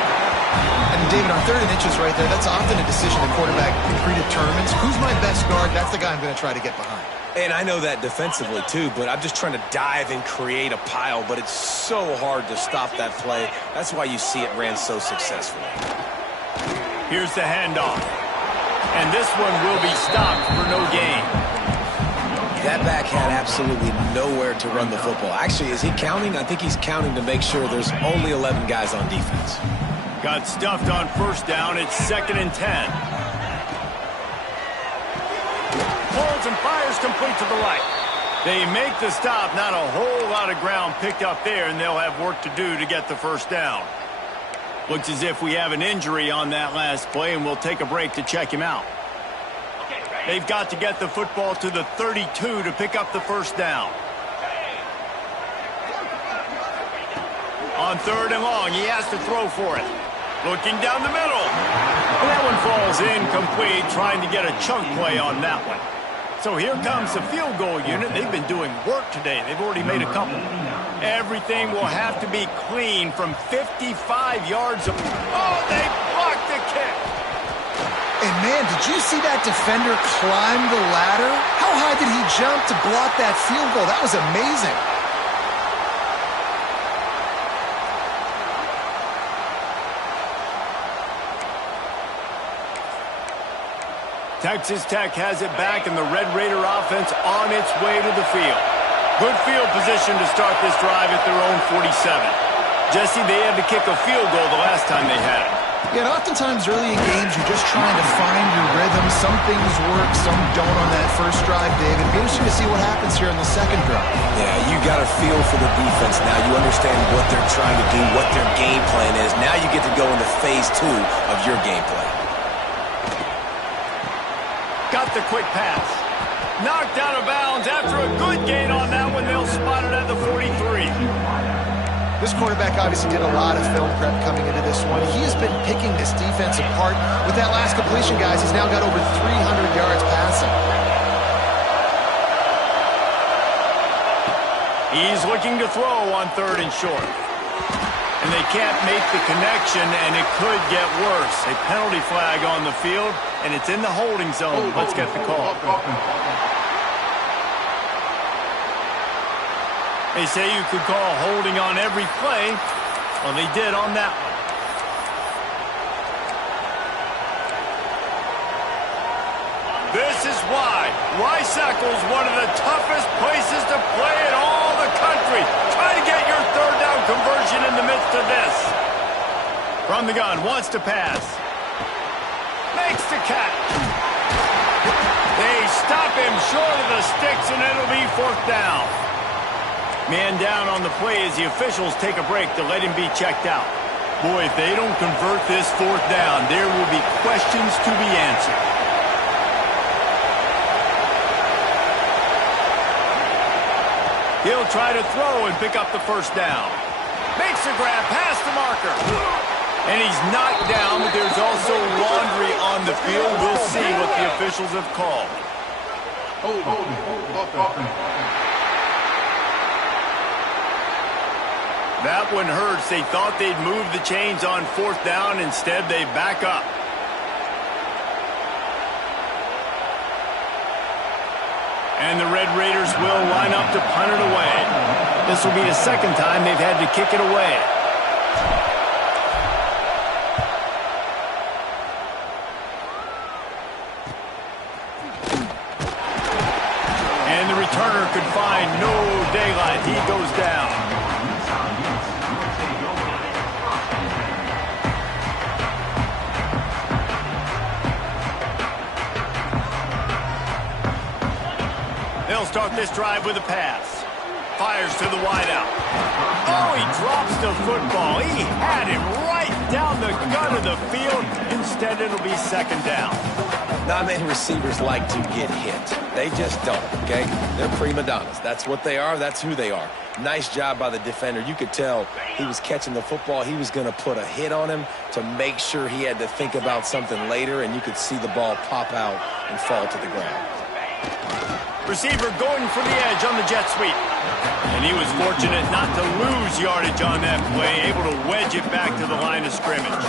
And David, on 3rd and inches right there, that's often a decision the quarterback predetermines. Who's my best guard? That's the guy I'm going to try to get behind. And I know that defensively too, but I'm just trying to dive and create a pile, but it's so hard to stop that play. That's why you see it ran so successfully. Here's the handoff. And this one will be stopped for no gain. That back had absolutely nowhere to run the football. Actually, is he counting? I think he's counting to make sure there's only 11 guys on defense. Got stuffed on 1st down. It's 2nd and 10. Pulls and fires complete to the right. They make the stop. Not a whole lot of ground picked up there, and they'll have work to do to get the 1st down. Looks as if we have an injury on that last play, and we'll take a break to check him out. They've got to get the football to the 32 to pick up the 1st down. On 3rd and long, he has to throw for it. Looking down the middle. And that one falls incomplete, trying to get a chunk play on that one. So here comes the field goal unit. They've been doing work today. They've already made a couple. Everything will have to be clean from 55 yards. Oh, they blocked the kick. And man, did you see that defender climb the ladder? How high did he jump to block that field goal? That was amazing. Texas Tech has it back, and the Red Raider offense on its way to the field. Good field position to start this drive at their own 47. Jesse, they had to kick a field goal the last time they had it. Yeah, and oftentimes early in games, you're just trying to find your rhythm. Some things work, some don't on that first drive, David. It'll be interesting to see what happens here in the 2nd drive. Yeah, you got a feel for the defense now. You understand what they're trying to do, what their game plan is. Now you get to go into phase 2 of your game plan. Got the quick pass. Knocked out of bounds after a good gain on that one. They'll spot it at the 43. This quarterback obviously did a lot of film prep coming into this one. He has been picking this defense apart. With that last completion, guys, he's now got over 300 yards passing. He's looking to throw on 3rd and short. And they can't make the connection, and it could get worse. A penalty flag on the field, and it's in the holding zone. Let's get the call. They say you could call holding on every play. Well, they did on that one. This is why Rice-Eccles, one of the toughest places to play in all the country. Try to get your 3rd down conversion in the midst of this. From the gun, wants to pass. Makes the catch. They stop him short of the sticks, and it'll be 4th down. Man down on the play as the officials take a break to let him be checked out. Boy, if they don't convert this 4th down, there will be questions to be answered. He'll try to throw and pick up the 1st down. Makes a grab past the marker. And he's knocked down, but there's also laundry on the field. We'll see what the officials have called. That one hurts. They thought they'd move the chains on 4th down. Instead, they back up. And the Red Raiders will line up to punt it away. This will be the 2nd time they've had to kick it away. And the returner could find no daylight. He goes down. They'll start this drive with a pass. Fires to the wideout. Oh, he drops the football. He had him right down the gut of the field. Instead, it'll be second down. Not many receivers like to get hit. They just don't, okay? They're prima donnas. That's what they are. That's who they are. Nice job by the defender. You could tell he was catching the football. He was going to put a hit on him to make sure he had to think about something later, and you could see the ball pop out and fall to the ground. Receiver going for the edge on the jet sweep. And he was fortunate not to lose yardage on that play, able to wedge it back to the line of scrimmage.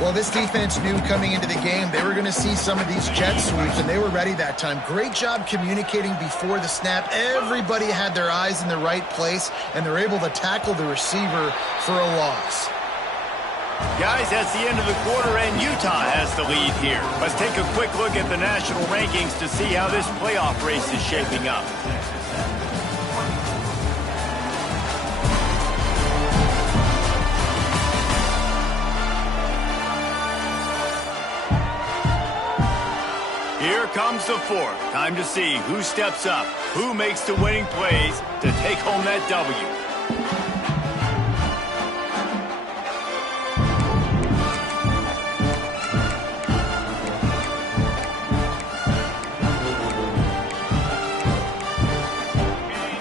Well, this defense knew coming into the game they were going to see some of these jet sweeps, and they were ready that time. Great job communicating before the snap. Everybody had their eyes in the right place, and they're able to tackle the receiver for a loss. Guys, that's the end of the quarter, and Utah has the lead here. Let's take a quick look at the national rankings to see how this playoff race is shaping up. Here comes the fourth. Time to see who steps up, who makes the winning plays to take home that W.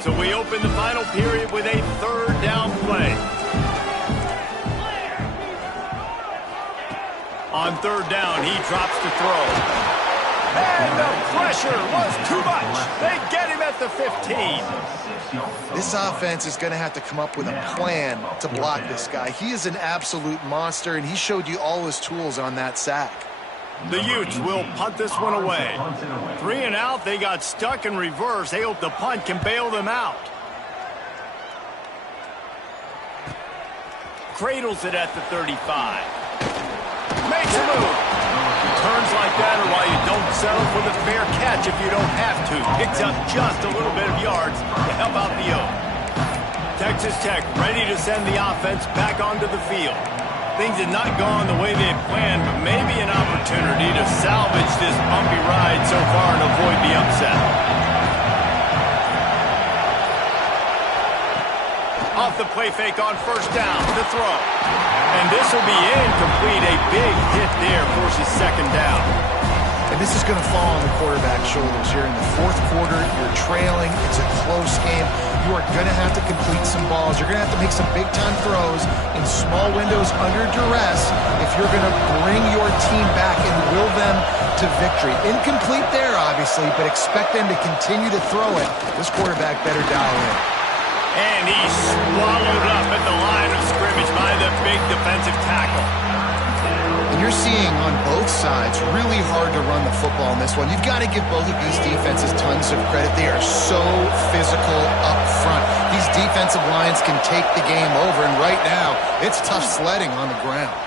So we open the final period with a third down play. On third down, he drops to throw. And the pressure was too much. They get him at the 15. This offense is going to have to come up with a plan to block this guy. He is an absolute monster, and he showed you all his tools on that sack. The Utes will punt this one away. 3 and out, they got stuck in reverse. They hope the punt can bail them out. Cradles it at the 35. Makes a move. Turns like that, or why you don't settle for the fair catch if you don't have to. Picks up just a little bit of yards to help out the Oak. Texas Tech ready to send the offense back onto the field. Things had not gone the way they had planned, but maybe an opportunity to salvage this bumpy ride so far and avoid the upset. Off the play fake on first down to throw. And this will be incomplete. A big hit there forces second down. And this is going to fall on the quarterback's shoulders. You're in the fourth quarter. You're trailing. It's a close game. You are going to have to complete some balls. You're going to have to make some big-time throws in small windows under duress if you're going to bring your team back and will them to victory. Incomplete there, obviously, but expect them to continue to throw it. This quarterback better dial in. And he's swallowed up at the line of scrimmage by the big defensive tackle. And you're seeing on both sides really hard to run the football in this one. You've got to give both of these defenses tons of credit. They are so physical up front. These defensive lines can take the game over, and right now, it's tough sledding on the ground.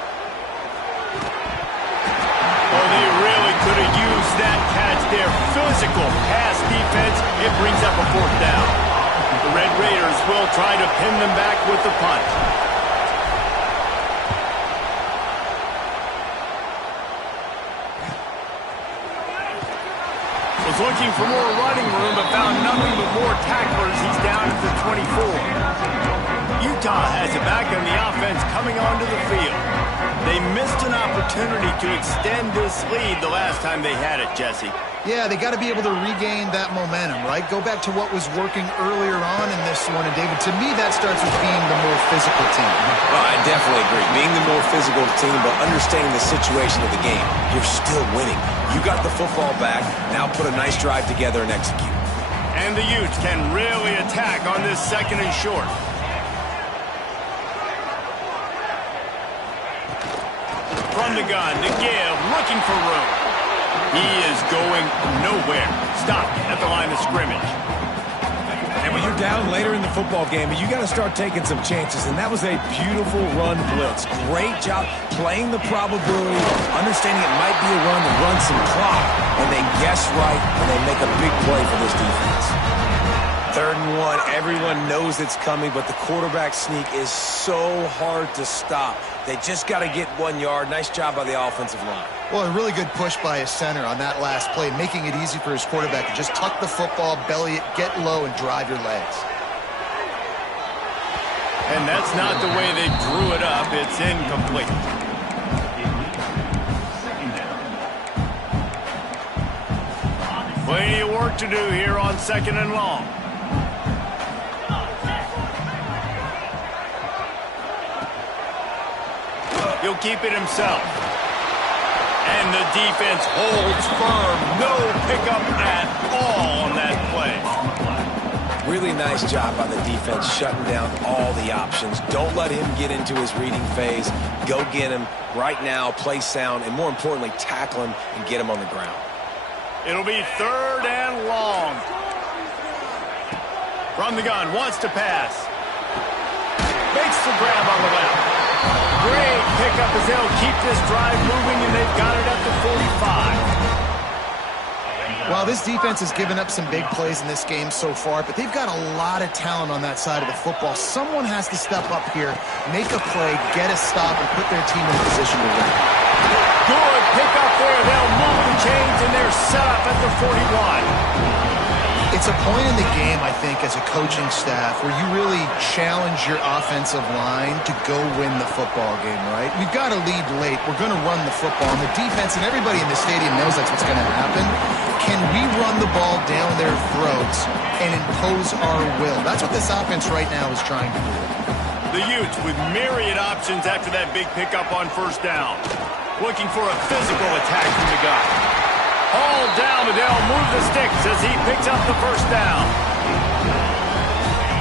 Well, they really could have used that catch there. Physical pass defense. It brings up a fourth down. The Red Raiders will try to pin them back with the punt. Was looking for more running room, but found nothing but more tacklers. He's down at the 24. Utah has it back on the offense coming onto the field. They missed an opportunity to extend this lead the last time they had it, Jesse. Yeah, they got to be able to regain that momentum, right? Go back to what was working earlier on in this one. And, David, to me, that starts with being the more physical team. Well, I definitely agree. Being the more physical team, but understanding the situation of the game. You're still winning. You got the football back. Now put a nice drive together and execute. And the Utes can really attack on this second and short. From the gun to give, looking for room. He is going nowhere. Stopped at the line of scrimmage. And when you're down later in the football game, you got to start taking some chances. And that was a beautiful run blitz. Great job playing the probability, understanding it might be a run to run some clock. And they guess right, and they make a big play for this defense. 3rd and 1. Everyone knows it's coming, but the quarterback sneak is so hard to stop. They just got to get 1 yard. Nice job by the offensive line. Well, a really good push by his center on that last play, making it easy for his quarterback to just tuck the football, belly it, get low, and drive your legs. And that's not the way they drew it up. It's incomplete. Plenty of work to do here on 2nd and long. He'll keep it himself. And the defense holds firm. No pickup at all on that play. Really nice job by the defense shutting down all the options. Don't let him get into his reading phase. Go get him right now, play sound, and more importantly, tackle him and get him on the ground. It'll be 3rd and long. From the gun, wants to pass. Makes the grab on the left. Great pickup as they'll keep this drive moving, and they've got it up to 45. Well, this defense has given up some big plays in this game so far, but they've got a lot of talent on that side of the football. Someone has to step up here, make a play, get a stop, and put their team in a position to win. Good pickup there. They'll move the chains, and they're set up at the 41. It's a point in the game, I think, as a coaching staff where you really challenge your offensive line to go win the football game, right? We've got to lead late. We're going to run the football. And the defense and everybody in the stadium knows that's what's going to happen. Can we run the ball down their throats and impose our will? That's what this offense right now is trying to do. The Utes with myriad options after that big pickup on 1st down. Looking for a physical attack from the guy. All down, but they'll move the sticks as he picks up the 1st down.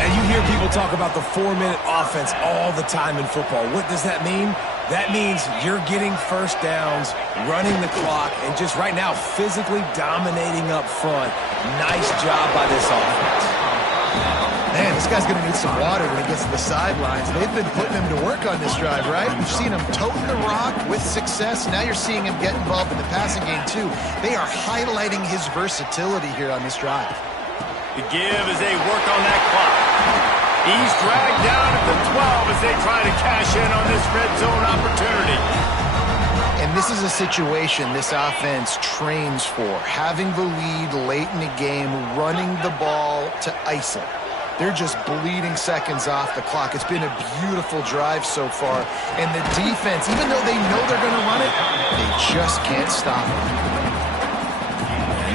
And you hear people talk about the 4-minute offense all the time in football. What does that mean? That means you're getting 1st downs, running the clock, and just right now physically dominating up front. Nice job by this offense. Man, this guy's going to need some water when he gets to the sidelines. They've been putting him to work on this drive, right? We've seen him toting the rock with success. Now you're seeing him get involved in the passing game, too. They are highlighting his versatility here on this drive. The give as they work on that clock. He's dragged down at the 12 as they try to cash in on this red zone opportunity. And this is a situation this offense trains for. Having the lead late in the game, running the ball to ice it. They're just bleeding seconds off the clock. It's been a beautiful drive so far. And the defense, even though they know they're going to run it, they just can't stop it.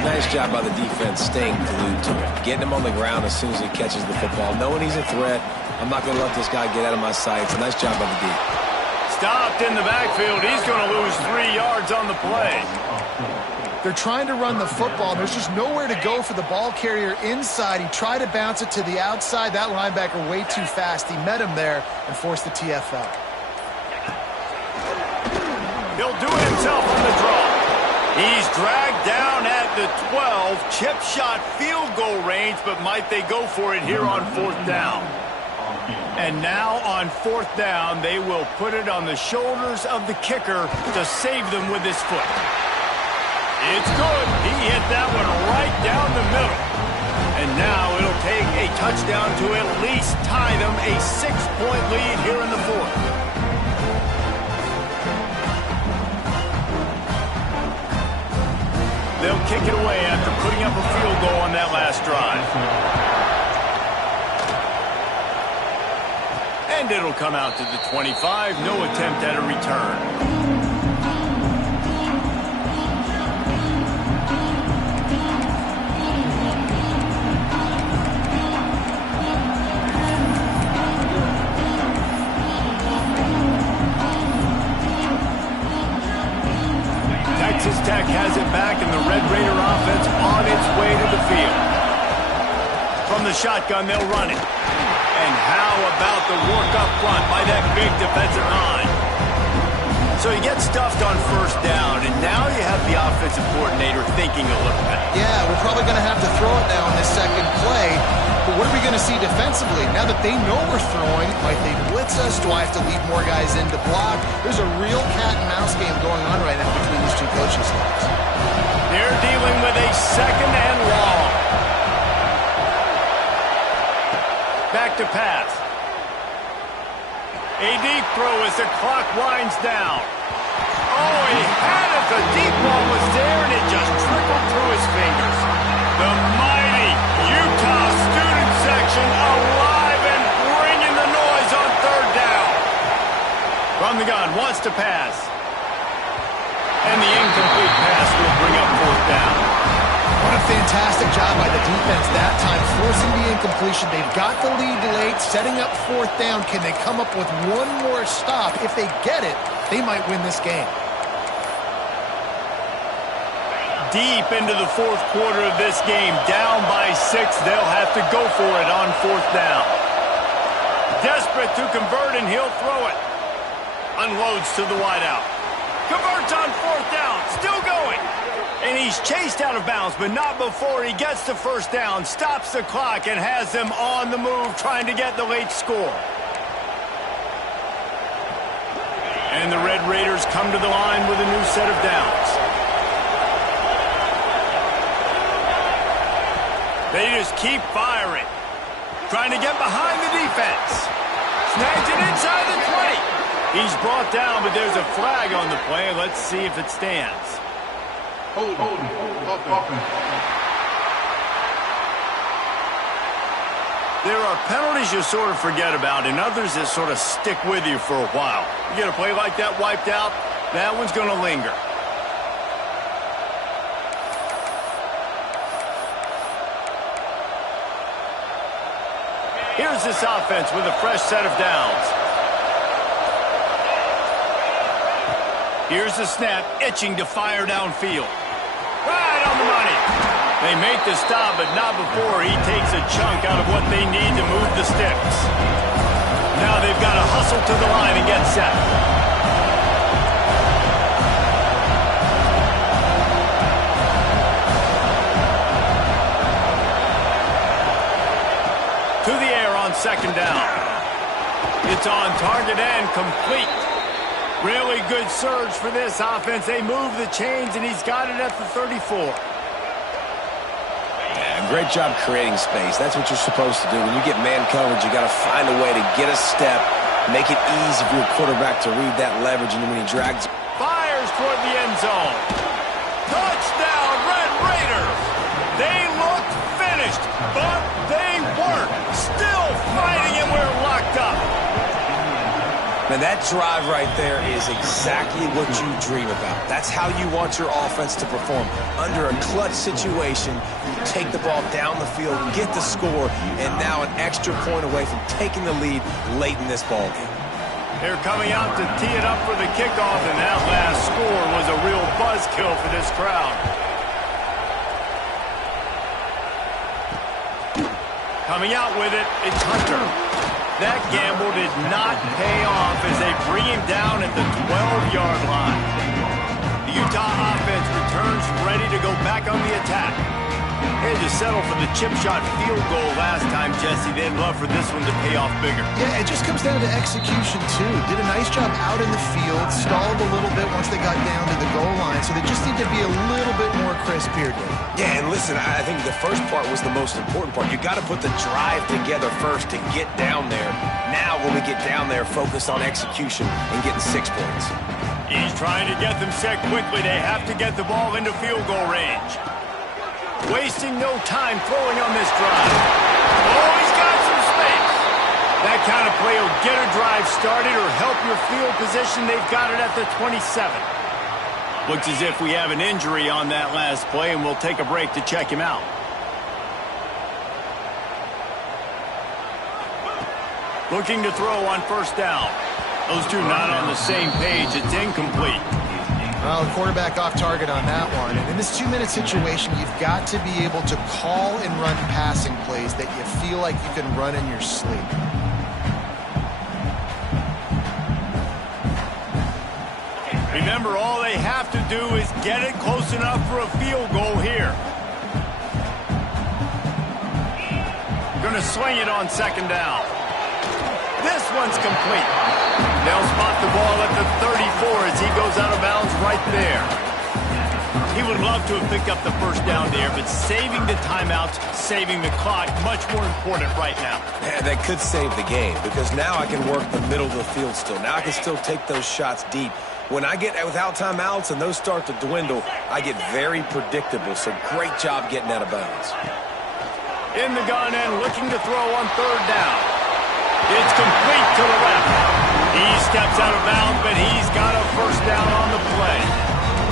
Nice job by the defense staying glued to it. Getting him on the ground as soon as he catches the football. Knowing he's a threat, I'm not going to let this guy get out of my sights. A nice job by the D. Stopped in the backfield. He's going to lose 3 yards on the play. They're trying to run the football, and there's just nowhere to go for the ball carrier inside. He tried to bounce it to the outside. That linebacker way too fast. He met him there and forced the TFL. He'll do it himself on the draw. He's dragged down at the 12. Chip shot field goal range, but might they go for it here on 4th down? And now on 4th down, they will put it on the shoulders of the kicker to save them with his foot. It's good. He hit that one right down the middle. And now it'll take a touchdown to at least tie them a 6-point lead here in the 4th. They'll kick it away after putting up a field goal on that last drive. And it'll come out to the 25. No attempt at a return. Texas Tech has it back, and the Red Raider offense on its way to the field. From the shotgun, they'll run it. And how about the work up front by that big defensive line? So he gets stuffed on 1st down, and now you have the offensive coordinator thinking a little bit. Yeah, we're probably going to have to throw it now in this second play. But what are we going to see defensively? Now that they know we're throwing, might they blitz us? Do I have to leave more guys in to block? There's a real cat and mouse game going on right now between these two coaching staffs. They're dealing with a 2nd and long. Back to pass. A deep throw as the clock winds down. Oh, he had it. The deep ball was there, and it just trickled through his fingers. The mighty Utah student section alive and bringing the noise on gun, wants to pass. And the incomplete pass will bring up fourth down. What a fantastic job by the defense that time, forcing the incompletion. They've got the lead late, setting up fourth down. Can they come up with one more stop? If they get it, they might win this game. Deep into the fourth quarter of this game, down by 6, they'll have to go for it on fourth down. Desperate to convert, and he'll throw it. Unloads to the wideout. Converts on fourth down, still going. And he's chased out of bounds, but not before he gets the first down, stops the clock, and has them on the move trying to get the late score. And the Red Raiders come to the line with a new set of downs. They just keep firing. Trying to get behind the defense. Snags it inside the 20. He's brought down, but there's a flag on the play. Let's see if it stands. Hold. There are penalties you sort of forget about and others that sort of stick with you for a while. You get a play like that wiped out, that one's going to linger. Here's this offense with a fresh set of downs. Here's the snap, itching to fire downfield. Right on the money. They make the stop, but not before he takes a chunk out of what they need to move the sticks. Now they've got to hustle to the line and get set. To the air on second down. It's on target and complete. Really good surge for this offense. They move the chains, and he's got it at the 34. Yeah, great job creating space. That's what you're supposed to do. When you get man coverage, you got to find a way to get a step, make it easy for your quarterback to read that leverage, and when he drags... Fires toward the end zone. Touchdown, Red Raiders! They looked finished, but they weren't. Still fighting, and we're locked up. Man, that drive right there is exactly what you dream about. That's how you want your offense to perform. Under a clutch situation, you take the ball down the field, get the score, and now an extra point away from taking the lead late in this ball game. They're coming out to tee it up for the kickoff, and that last score was a real buzzkill for this crowd. Coming out with it, it's Hunter. That gamble did not pay off as they bring him down at the 12-yard line. The Utah offense returns ready to go back on the attack. They had to settle for the chip shot field goal last time, Jesse. They'd love for this one to pay off bigger. Yeah, it just comes down to execution, too. Did a nice job out in the field, stalled a little bit once they got down to the goal line, so they just need to be a little bit more crisp here, Dave. Yeah, and listen, I think the first part was the most important part. You got to put the drive together first to get down there. Now, when we get down there, focus on execution and getting 6 points. He's trying to get them set quickly. They have to get the ball into field goal range. Wasting no time throwing on this drive. Oh, he's got some space. That kind of play will get a drive started or help your field position. They've got it at the 27. Looks as if we have an injury on that last play, and we'll take a break to check him out. Looking to throw on first down. Those two not on the same page. It's incomplete. Well, the quarterback off target on that one. And in this 2-minute situation, you've got to be able to call and run passing plays that you feel like you can run in your sleep. Remember, all they have to do is get it close enough for a field goal here. Going to swing it on second down. This one's complete. They'll spot the ball at the 34 as he goes out of bounds right there. He would love to have picked up the first down there, but saving the timeouts, saving the clock, much more important right now. Yeah, that could save the game because now I can work the middle of the field still. Now I can still take those shots deep. When I get without timeouts and those start to dwindle, I get very predictable. So great job getting out of bounds. In the gun and looking to throw on third down. It's complete to the left. He steps out of bounds, but he's got a first down on the play.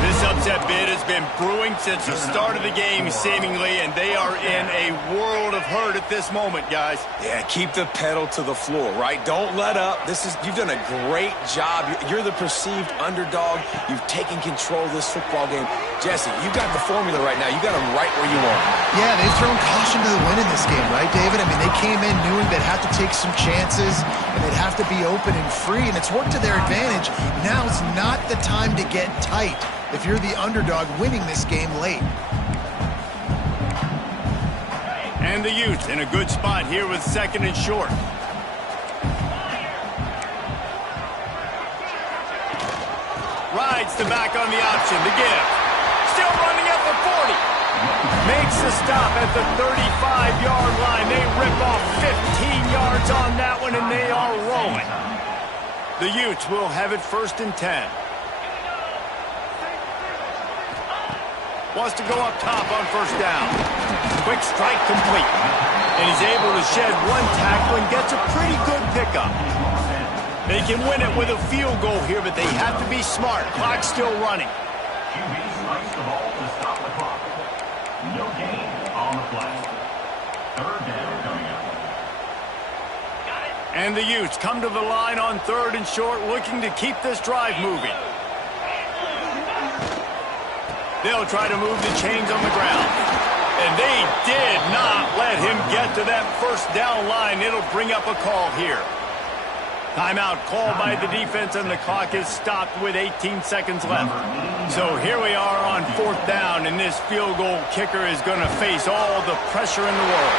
This upset bid has been brewing since the start of the game, seemingly, and they are in a world of hurt at this moment, guys. Yeah, keep the pedal to the floor, right? Don't let up. You've done a great job. You're the perceived underdog. You've taken control of this football game. Jesse, you got the formula right now. You got them right where you want them. Yeah, they've thrown caution to the wind in this game, right, David? I mean, they came in knowing they'd have to take some chances, and they'd have to be open and free, and it's worked to their advantage. Now it's not the time to get tight if you're the underdog winning this game late. And the Utes in a good spot here with second and short. Rides the back on the option to give. Still running at the 40. Makes the stop at the 35-yard line. They rip off 15 yards on that one, and they are rolling. The Utes will have it first and 10. Wants to go up top on first down. Quick strike complete. And he's able to shed one tackle and gets a pretty good pickup. They can win it with a field goal here, but they have to be smart. Clock's still running. QB sliced the ball to stop the clock. No gain on the play. Third down coming up. And the Utes come to the line on third and short, looking to keep this drive moving. They'll try to move the chains on the ground. And they did not let him get to that first down line. It'll bring up a call here. Timeout called by the defense, and the clock is stopped with 18 seconds left. So here we are on fourth down, and this field goal kicker is going to face all the pressure in the world.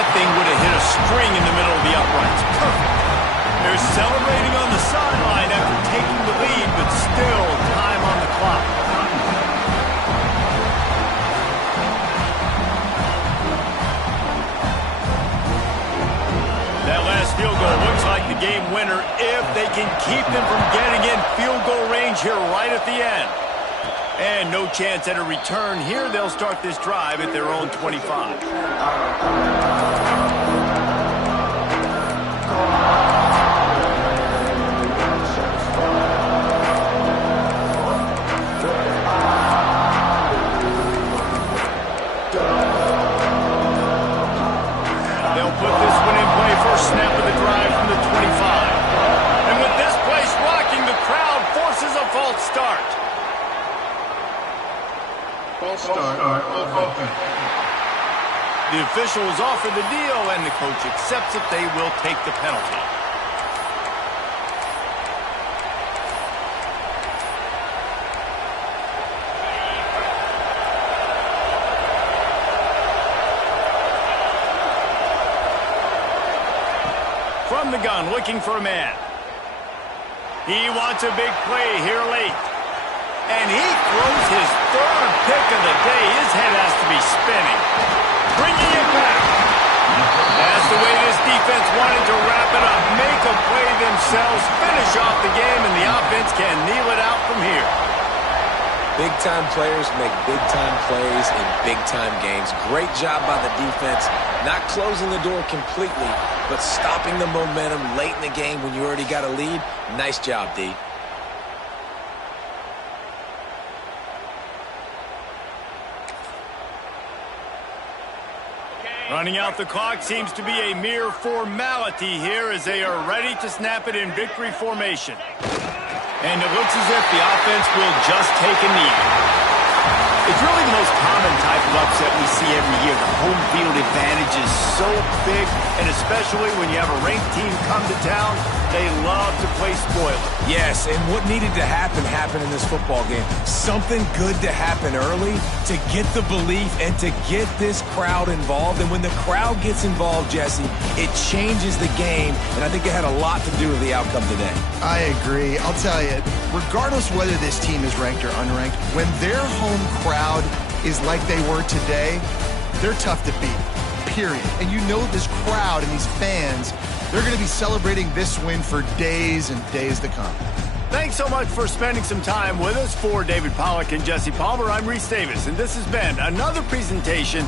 That thing would have hit a string in the middle of the uprights. Perfect. They're celebrating on the sideline after taking the lead, but still time on the clock. That last field goal looks like the game winner if they can keep them from getting in field goal range here right at the end. And no chance at a return here. They'll start this drive at their own 25. Snap of the drive from the 25. And with this place rocking, the crowd forces a false start. False start. Offense. The officials offer the deal, and the coach accepts it. They will take the penalty. From the gun, looking for a man. He wants a big play here late. And he throws his third pick of the day. His head has to be spinning. Bringing it back. That's the way this defense wanted to wrap it up. Make a play themselves, finish off the game, and the offense can kneel it out from here. Big-time players make big-time plays in big-time games. Great job by the defense, not closing the door completely, but stopping the momentum late in the game when you already got a lead. Nice job, D. Running out the clock seems to be a mere formality here as they are ready to snap it in victory formation. And it looks as if the offense will just take a knee. It's really the most common type of upset we see every year. The home field advantage is so big, and especially when you have a ranked team come to town, they love to play spoiler. Yes, and what needed to happen happened in this football game. Something good to happen early to get the belief and to get this crowd involved. And when the crowd gets involved, Jesse, it changes the game, and I think it had a lot to do with the outcome today. I agree. I'll tell you, regardless whether this team is ranked or unranked, when their home crowd is like they were today, they're tough to beat, period. And you know this crowd and these fans, they're going to be celebrating this win for days and days to come. Thanks so much for spending some time with us. For David Pollack and Jesse Palmer, I'm Reese Davis, and this has been another presentation